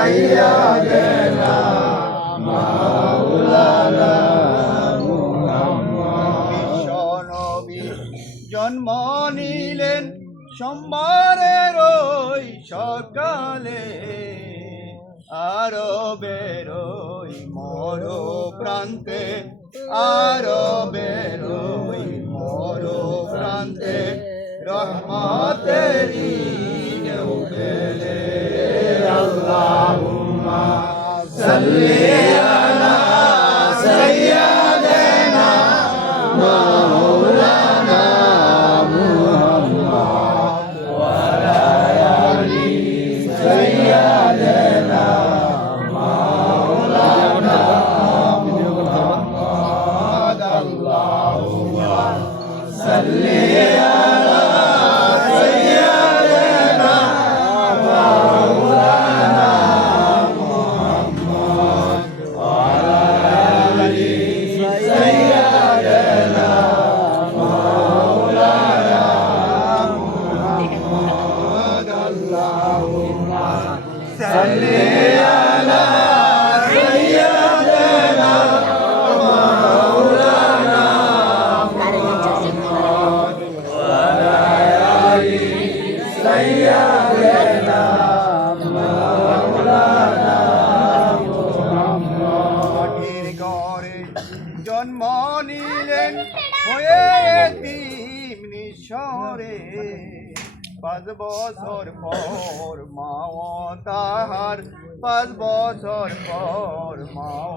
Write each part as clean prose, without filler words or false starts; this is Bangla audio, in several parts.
سيدنا مولانا محمد জন্ম নিলেন সোমবারের ওই সকালে আরবের ওই মর প্রান্তে আরবের ওই মর প্রান্তে রহমতেরি ঢেউ খেলে আল্লাহুম্মা সাল্লি আলা সাইয়্যিদিনা মাওলানা মুহাম্মদ ওয়া আলা আলি সাইয়্যিদিনা মাওলানা মুহাম্মদ আল্লাহুম্মা সাল্লি আলা সাইয়্যিদিনা মাওলানা মুহাম্মদ ওয়া আলা আলি সাইয়্যিদিনা মাওলানা মুহাম্মদ আল্লাহুম্মা সাল্লি আলা সাইয়্যিদিনা মাওলানা মুহাম্মদ ওয়া আলা আলি সাইয়্যিদিনা মাওলানা মুহাম্মদ ঘরে জন্ম নিলেন হয়ে এতিম নিঃস্বরে 5 বছর পর মাও তাহার 5 বছর পর মাও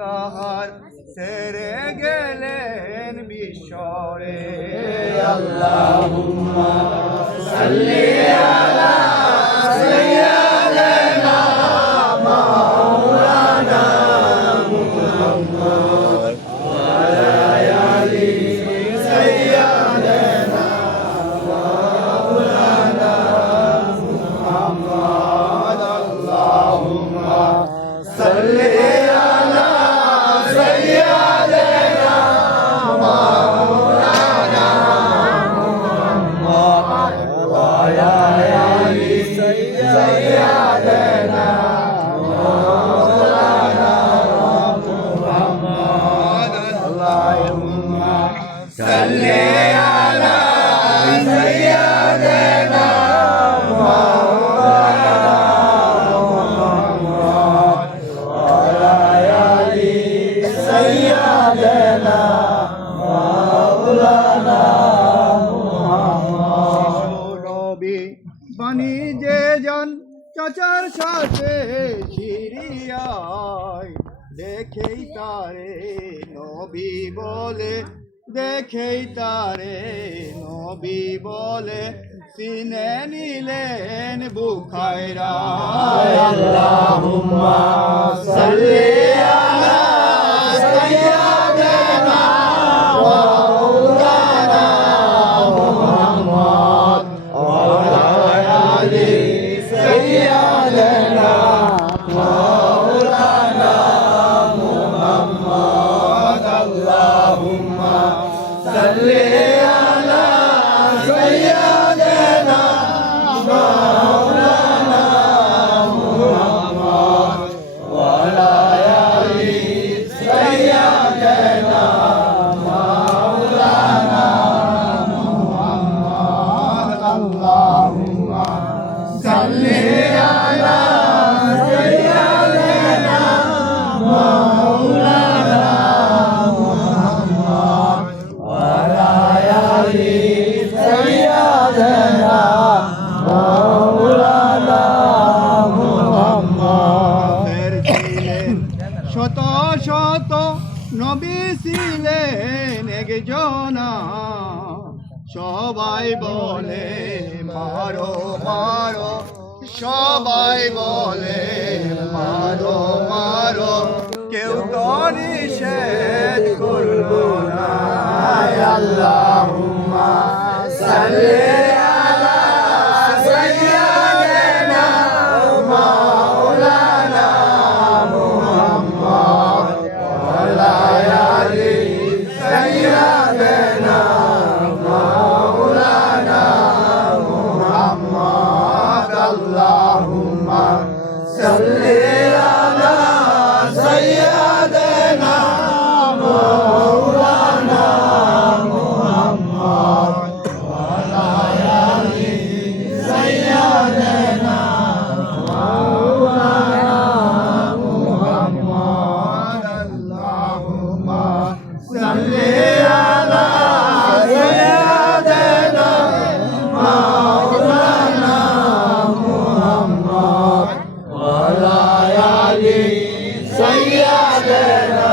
তাহার ছেড়ে গেলেন বিশ্বরে আল্লাহুম্মা সাল্লি আলা সাইয়্যিদিনা মাওলানা মুহাম্মদ ওয়া আলা আলি সাইয়্যিদিনা মাওলানা মুহাম্মদ আল্লাহুম্মা সাল্লি আলা সাইয়্যিদিনা মাওলানা মুহাম্মদ ওয়া আলা আলি সাইয়্যিদিনা মাওলানা মুহাম্মদ আল্লাহুম্মা সাল্লি আলা সাইয়্যিদিনা মাওলানা মুহাম্মদ ওয়া আলা আলি সাইয়্যিদিনা মাওলানা মুহাম্মদ নবী বাণী যে জন চাচার সাথে সিরিয়ায় দেখেই তারে নবী বলে দেখেই তারে নবী বলে চিনে নিলেন বুখায়রা আল্লাহুম্মা সাল্লি আলা সাইয়্যিদিনা মাওলানা মুহাম্মদ ওয়া আলা আলি সাইয়্যিদিনা মাওলানা মুহাম্মদ আল্লাহুম্মা সাল্লি আলা সাইয়্যিদিনা মাওলানা মুহাম্মদ ওয়া আলা আলি সাইয়্যিদিনা মাওলানা মুহাম্মদ আল্লাহুম্মা সাল্লি আলা সাইয়্যিদিনা মাওলানা মুহাম্মদ ওয়া আলা আলি সাইয়্যিদিনা মাওলানা মুহাম্মদ ছিলেন শত শত নবী ছিলেন একজনা সবাই বলে মারো মারো সবাই বলে মারো মারো কেউ তো নিষেধ করলো না আল্লাহুম্মা সাল্লি আলা সাইয়্যিদিনা মাওলানা মুহাম্মদ ওয়া আলা আলি সাইয়্যিদিনা মাওলানা মুহাম্মদ আল্লাহুম্মা সাল্লি আলা সাইয়্যিদিনা মাওলানা মুহাম্মদ ওয়া আলা আলি সাইয়্যিদিনা মাওলানা মুহাম্মদ আল্লাহুম্মা সাল্লি আলা সাইয়্যিদিনা মাওলানা মুহাম্মদ ওয়া আলা আলি সাইয়্যিদিনা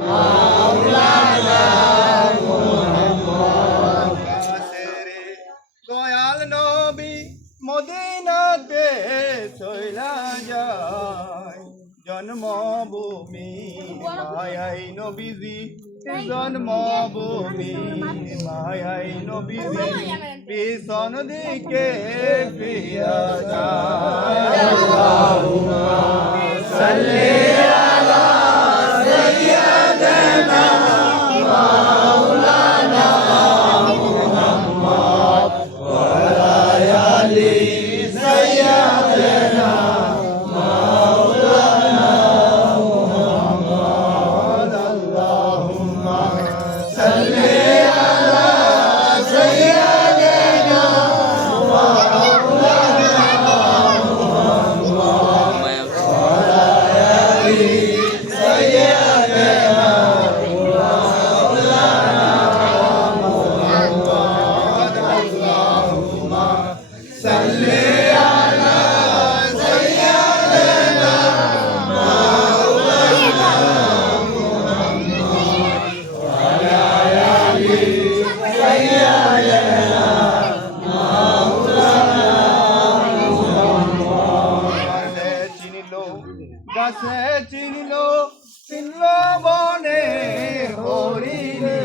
মাওলানা মুহাম্মদ দয়াল নবী মদিনাতে চইলা যায় জন্মভূমি মায়াই নবীজি জন্মভূমি মায়াই নবীজি পিছন দিকে ফিরা যায় আল্লাহুম্মা সাল্লি আলা সাইয়্যিদিনা মাওলানা মুহাম্মদ ওয়া আলা আলি সাইয়্যিদিনা মাওলানা মুহাম্মদ আল্লাহুম্মা সাল্লি আলা সাইয়্যিদিনা মাওলানা মুহাম্মদ ওয়া আলা আলি সাইয়্যিদিনা মাওলানা মুহাম্মদ আল্লাহুম্মা সাল্লি আলা সাইয়্যিদিনা মাওলানা মুহাম্মদ ওয়া আলা আলি সাইয়্যিদিনা মাওলানা মুহাম্মদ চিনিল গাছে চিনিল চিনল বনে হরিণী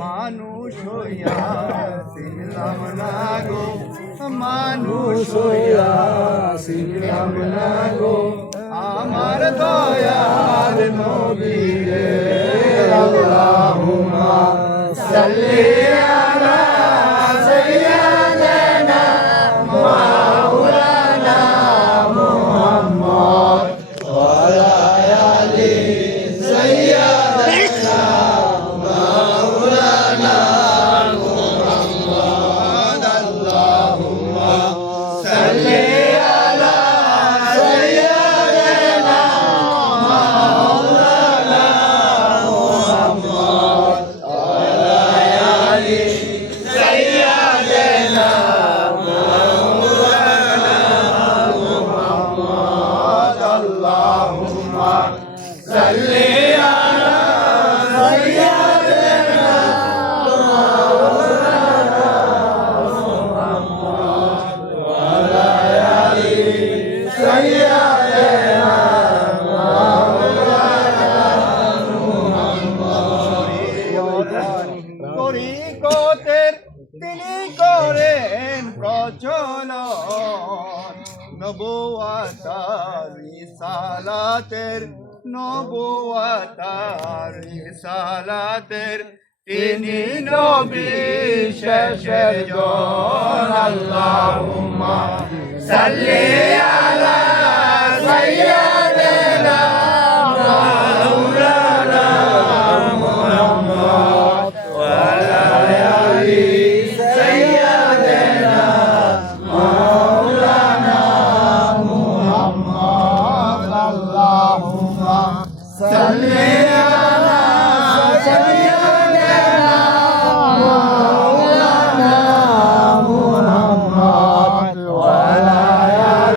মানুষ হইয়া চিনলাম না গো মানুষ হইয়া চিনলাম না গো আমার দয়ার নবী রে আল্লাহুম্মা সাল্লি আলা সাইয়্যিদিনা মাওলানা মুহাম্মদ ওয়া আলা আলি সাইয়্যিদিনা মাওলানা মুহাম্মদ আল্লাহুম্মা সাল্লি আলা সাইয়্যিদিনা মাওলানা মুহাম্মদ ওয়া আলা আলি সাইয়্যিদিনা মাওলানা মুহাম্মদ আল্লাহুম্মা সাল্লি আলা সাইয়্যিদিনা মুহাম্মদ ওয়া আলা আলি সাইয়্যিদিনা মাওলানা মুহাম্মদ তরিকতের তিনি করেন প্রচলন নবুয়াতার রিসালাতের নবুয়াতার রিসালাতের তিনি নবী শেষের জন আল্লাহুম্মা সাল্লি